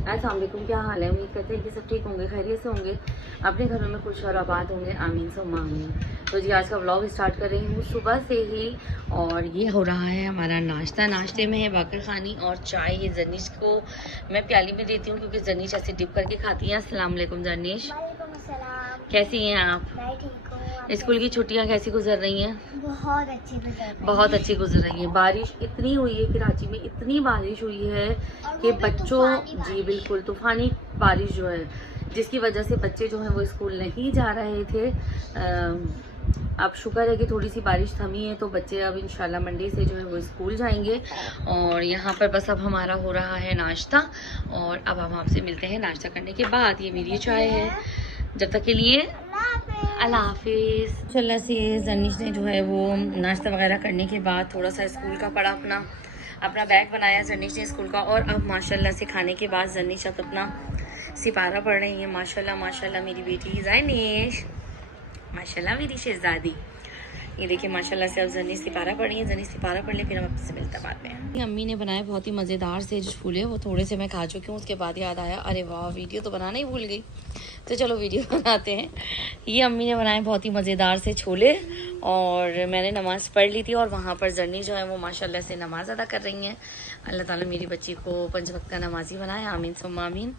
अस्सलाम वालेकुम, क्या हाल है। उम्मीद करते हैं कि सब ठीक होंगे, खैरियत से होंगे, अपने घरों में खुश और आबाद होंगे। आमीन सुम्मा आमीन। तो जी आज का व्लॉग स्टार्ट कर रही हूँ सुबह से ही। और ये हो रहा है हमारा नाश्ता। नाश्ते में है बाकर खानी और चाय। ये जनीश को मैं प्याली में देती हूँ क्योंकि जनीश ऐसे डिप करके खाती है। अस्सलाम वालेकुम जनीश, कैसी हैं आप? मैं ठीक हूँ। स्कूल की छुट्टियाँ कैसी गुजर रही हैं? बहुत अच्छी गुजर रही बहुत अच्छी गुजर रही है। बारिश इतनी हुई है, कराची में इतनी बारिश हुई है कि बच्चों, जी बिल्कुल तूफानी बारिश जो है, जिसकी वजह से बच्चे जो हैं वो स्कूल नहीं जा रहे थे। अब शुक्र है कि थोड़ी सी बारिश थमी है, तो बच्चे अब इंशाल्लाह मंडे से जो है वो स्कूल जाएंगे। और यहाँ पर बस अब हमारा हो रहा है नाश्ता, और अब हम आपसे मिलते हैं नाश्ता करने के बाद। ये मेरी चाय है, जब तक के लिए अल्लाह हाफिज़। माशाल्लाह से जनीश ने जो है वो नाश्ता वगैरह करने के बाद थोड़ा सा स्कूल का पढ़ा, अपना बैग बनाया जनीश ने स्कूल का। और अब माशाल्लाह से खाने के बाद जनीश अब अपना सिपारा पढ़ रही है। माशाल्लाह माशाल्लाह मेरी बेटी जनीश, माशाल्लाह मेरी शहजादी। ये देखिए माशाल्लाह से अब जनीश सिपारा पढ़ रही है। जनीश सिपारा पढ़ ले, फिर हम आपसे मिलते हैं बाद में। अम्मी ने बनाए बहुत ही मज़ेदार से जो छोले, वो थोड़े से मैं खा चुकी हूँ। उसके बाद याद आया, अरे वाह वीडियो तो बनाना ही भूल गई, तो चलो वीडियो बनाते हैं। ये अम्मी ने बनाए बहुत ही मज़ेदार से छोले, और मैंने नमाज़ पढ़ ली थी। और वहाँ पर जर्नी जो है वो माशाल्लाह से नमाज़ अदा कर रही हैं। अल्लाह ताला मेरी बच्ची को 5 वक्त का नमाजी बनाए, आमीन सुम्मा आमीन।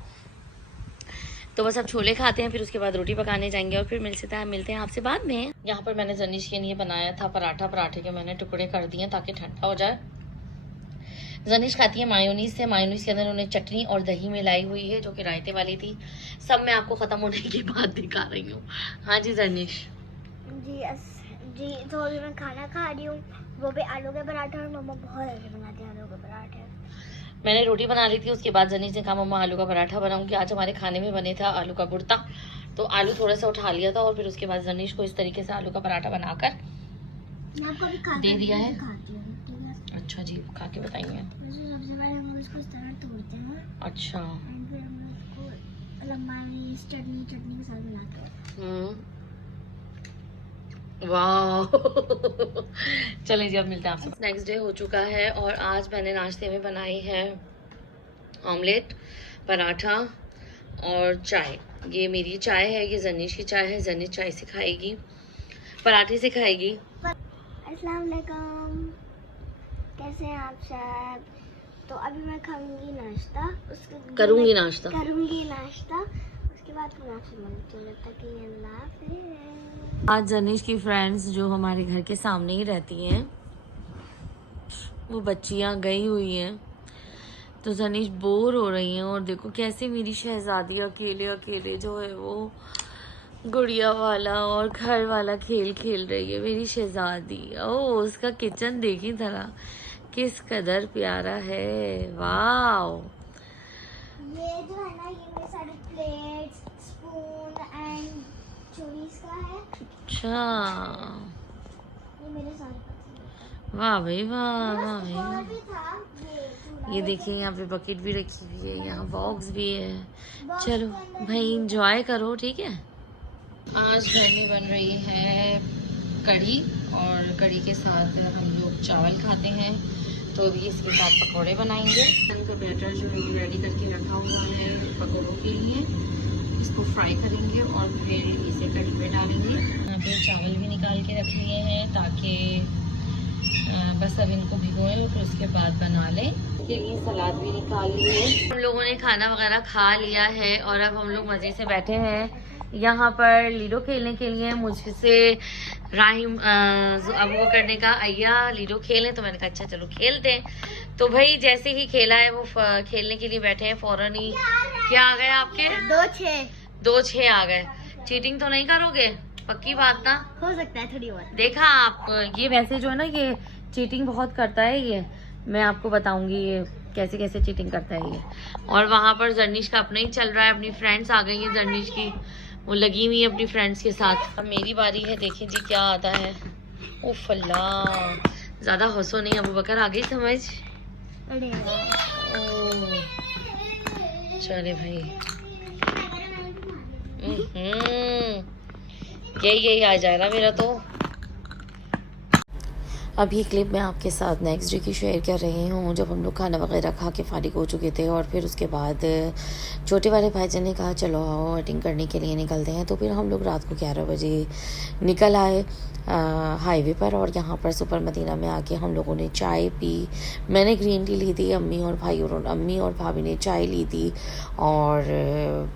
तो बस अब छोले खाते हैं, फिर उसके बाद रोटी पकाने जाएंगे, और फिर मिलते हैं आपसे बाद में। यहाँ पर मैंने जनीश के लिए बनाया था पराठा। पराठे के मैंने टुकड़े कर दिए ताकि ठंडा हो जाए। जनीश खाती है मायोनीज से। मायोनीज के अंदर उन्हें चटनी और दही मिलाई हुई है, जो कि रायते वाली थी। सब मैं आपको खत्म होने के बाद दिखा रही हूँ। हाँ जी जनीश जी तो अभी मैं खाना खा रही हूँ, वो भी आलू के पराठे, और मम्मा बहुत अच्छे बनाती है आलू के पराठे। मैंने रोटी बना ली थी, उसके बाद जनीश ने कहा मम्मा आलू का पराठा बनाऊंगी। आज हमारे खाने में बने था आलू का भुर्ता, तो आलू थोड़ा सा उठा लिया था, और फिर उसके बाद जनीश को इस तरीके से आलू का पराठा बनाकर दे दिया है। अच्छा जी, खा के बताइए। सबसे पहले हम इसको इस तरह तोड़ते हैं। अच्छा, फिर हम इसको लंबाई चटनी के साथ मिलाते हैं। वाह चलिए जी, अब मिलते हैं आपसे। नेक्स्ट डे हो चुका है, और आज मैंने नाश्ते में बनाई है ऑमलेट, पराठा और चाय। ये मेरी चाय है, ये जनीश की चाय है। जनीश चाय से खाएगी, पराठे से खाएगी। अस्सलाम वालेकुम, कैसे हैं आप सब? तो अभी मैं खाऊंगी नाश्ता, करूंगी नाश्ता। उसके बाद मैं आपसे मिलती हूँ। तब तक के लिए अल्लाह हाफ़िज़। आज जनीश की फ्रेंड्स जो हमारे घर के सामने ही रहती हैं, वो बच्चियां गई हुई हैं, तो जनीश बोर हो रही हैं। और देखो कैसे मेरी शहजादी अकेले अकेले जो है वो गुड़िया वाला और घर वाला खेल खेल रही है। मेरी शहजादी, ओह उसका किचन देखी जरा, किस कदर प्यारा है। वाह, ये जो है ना, ये मेरे सारे प्लेट्स, स्पून एंड चूड़ीज का है। अच्छा, ये मेरे सारे वाह भाई वाह, वाह भाई और वाह। भी था ये देखिए यहाँ पे बकेट भी रखी हुई है, यहाँ बॉक्स भी है। चलो भाई इंजॉय करो, ठीक है। आज घर में बन रही है कढ़ी, और कढ़ी के साथ हम लोग चावल खाते हैं, तो अभी इसके साथ पकोड़े बनाएंगे। इनका बैटर जो है रेडी करके रखा हुआ है पकोड़ों के लिए, इसको फ्राई करेंगे और फिर इसे कढ़ी में डालेंगे। यहाँ पे चावल भी निकाल के रख लिए हैं ताकि बस अब इनको भिगोएं और फिर उसके बाद बना लें। इसके लिए सलाद भी निकाल लिए। हम लोगों ने खाना वगैरह खा लिया है, और अब हम लोग मज़े से बैठे हैं यहाँ पर लूडो खेलने के लिए। मुझसे राहिम अब वो करने का अय्या लूडो खेलें, तो मैंने कहा अच्छा चलो खेलते हैं। तो भाई जैसे ही खेला है वो खेलने के लिए बैठे हैं, फौरन ही क्या आ गए आपके? 2-6 आ गए। चीटिंग तो नहीं करोगे? पक्की बात ना? हो सकता है थोड़ी बहुत। देखा आप, ये वैसे जो है ना ये चीटिंग बहुत करता है। ये मैं आपको बताऊंगी ये कैसे कैसे चीटिंग करता है ये। और वहाँ पर जर्नीश का अपना ही चल रहा है, अपनी फ्रेंड्स आ गई हैं जर्नीश की, वो लगी हुई है अपनी फ्रेंड्स के साथ। अब मेरी बारी है, देखिए जी क्या आता है। उफ अल्लाह, ज़्यादा हंसो नहीं। अबू बकर आ गई समझ। चले भाई, यही आ जा रहा मेरा। तो अब ये क्लिप मैं आपके साथ नेक्स्ट डे की शेयर कर रही हूँ, जब हम लोग खाना वगैरह खा के फारिग हो चुके थे और फिर उसके बाद छोटे वाले भाईजान ने कहा चलो आओ एडिटिंग करने के लिए निकलते हैं। तो फिर हम लोग रात को 11 बजे निकल आए हाईवे पर, और यहाँ पर सुपर मदीना में आके हम लोगों ने चाय पी। मैंने ग्रीन टी ली थी, अम्मी और भाभी ने चाय ली थी, और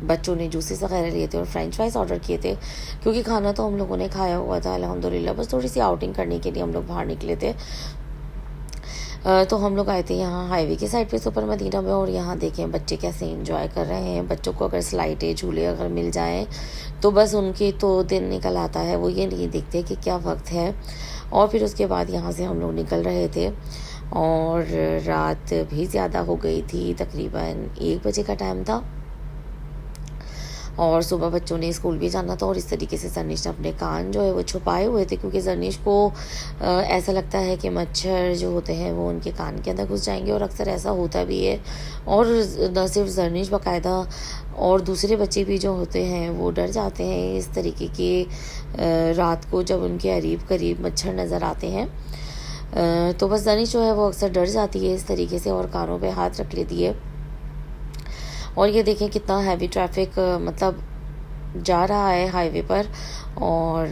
बच्चों ने जूसेस वगैरह लिए थे और फ्रेंच फ्राइज़ ऑर्डर किए थे, क्योंकि खाना तो हम लोगों ने खाया हुआ था अल्हम्दुलिल्लाह। बस थोड़ी सी आउटिंग करने के लिए हम लोग बाहर निकले थे। तो हम लोग आए थे यहाँ हाईवे की साइड पे सुपर मदीना में, और यहाँ देखें बच्चे कैसे एंजॉय कर रहे हैं। बच्चों को अगर स्लाइडें झूले अगर मिल जाएं तो बस उनके तो दिन निकल आता है, वो ये नहीं देखते कि क्या वक्त है। और फिर उसके बाद यहाँ से हम लोग निकल रहे थे, और रात भी ज़्यादा हो गई थी, तकरीबन 1 बजे का टाइम था, और सुबह बच्चों ने स्कूल भी जाना था। और इस तरीके से जर्निश ने अपने कान जो है वो छुपाए हुए थे, क्योंकि जर्निश को ऐसा लगता है कि मच्छर जो होते हैं वो उनके कान के अंदर घुस जाएंगे, और अक्सर ऐसा होता भी है। और न सिर्फ जर्निश, बाकायदा और दूसरे बच्चे भी जो होते हैं वो डर जाते हैं इस तरीके के रात को जब उनके करीब मच्छर नज़र आते हैं। तो बस जर्निश जो है वो अक्सर डर जाती है इस तरीके से, और कानों पे हाथ रख लेती है। और ये देखें कितना हैवी ट्रैफिक मतलब जा रहा है हाईवे पर। और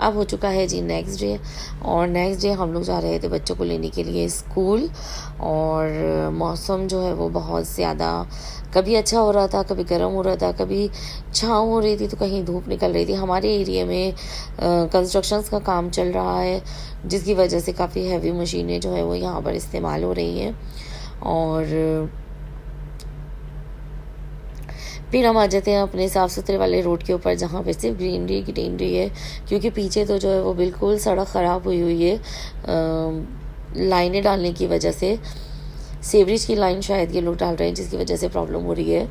अब हो चुका है जी नेक्स्ट डे, और नेक्स्ट डे हम लोग जा रहे थे बच्चों को लेने के लिए स्कूल। और मौसम जो है वो बहुत ज़्यादा कभी अच्छा हो रहा था, कभी गर्म हो रहा था, कभी छाँव हो रही थी, तो कहीं धूप निकल रही थी। हमारे एरिया में कंस्ट्रक्शंस का काम चल रहा है, जिसकी वजह से काफ़ी हैवी मशीनें जो है वो यहाँ पर इस्तेमाल हो रही हैं। और फिर हम आ जाते हैं अपने साफ़ सुथरे वाले रोड के ऊपर, जहाँ पे सिर्फ ग्रीनरी है, क्योंकि पीछे तो जो है वो बिल्कुल सड़क ख़राब हुई है लाइनें डालने की वजह से। सेवरेज की लाइन शायद ये लोग डाल रहे हैं, जिसकी वजह से प्रॉब्लम हो रही है।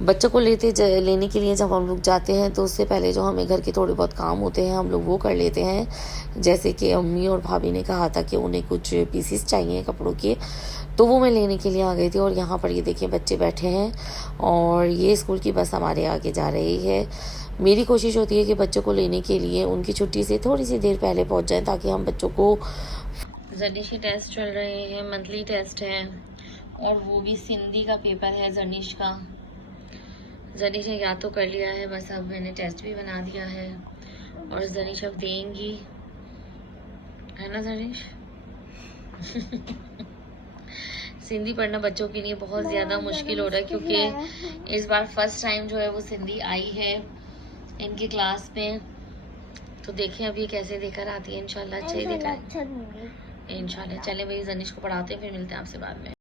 बच्चों को लेने के लिए जब हम लोग जाते हैं तो उससे पहले जो हमें घर के थोड़े बहुत काम होते हैं हम लोग वो कर लेते हैं। जैसे कि अम्मी और भाभी ने कहा था कि उन्हें कुछ पीसीस चाहिए कपड़ों के, तो वो मैं लेने के लिए आ गई थी। और यहाँ पर ये देखिए बच्चे बैठे हैं, और ये स्कूल की बस हमारे आगे जा रही है। मेरी कोशिश होती है कि बच्चों को लेने के लिए उनकी छुट्टी से थोड़ी सी देर पहले पहुँच जाएँ, ताकि हम बच्चों को जर्निश के टेस्ट चल रहे हैं, मंथली टेस्ट हैं, और वो भी सिंधी का पेपर है जर्निश का। जर्निश ने याद तो कर लिया है, बस अब मैंने टेस्ट भी बना दिया है, और जर्निश अब देंगी, है ना जर्निश? सिंधी पढ़ना बच्चों के लिए बहुत ज़्यादा मुश्किल हो रहा है, क्योंकि इस बार फर्स्ट टाइम जो है वो सिंधी आई है इनकी क्लास में। तो देखें अब ये कैसे देकर आती है, इंशाल्लाह अच्छा ही देकर इंशाल्लाह। चले भाई जर्निश को पढ़ाते हैं, फिर मिलते हैं आपसे बाद में।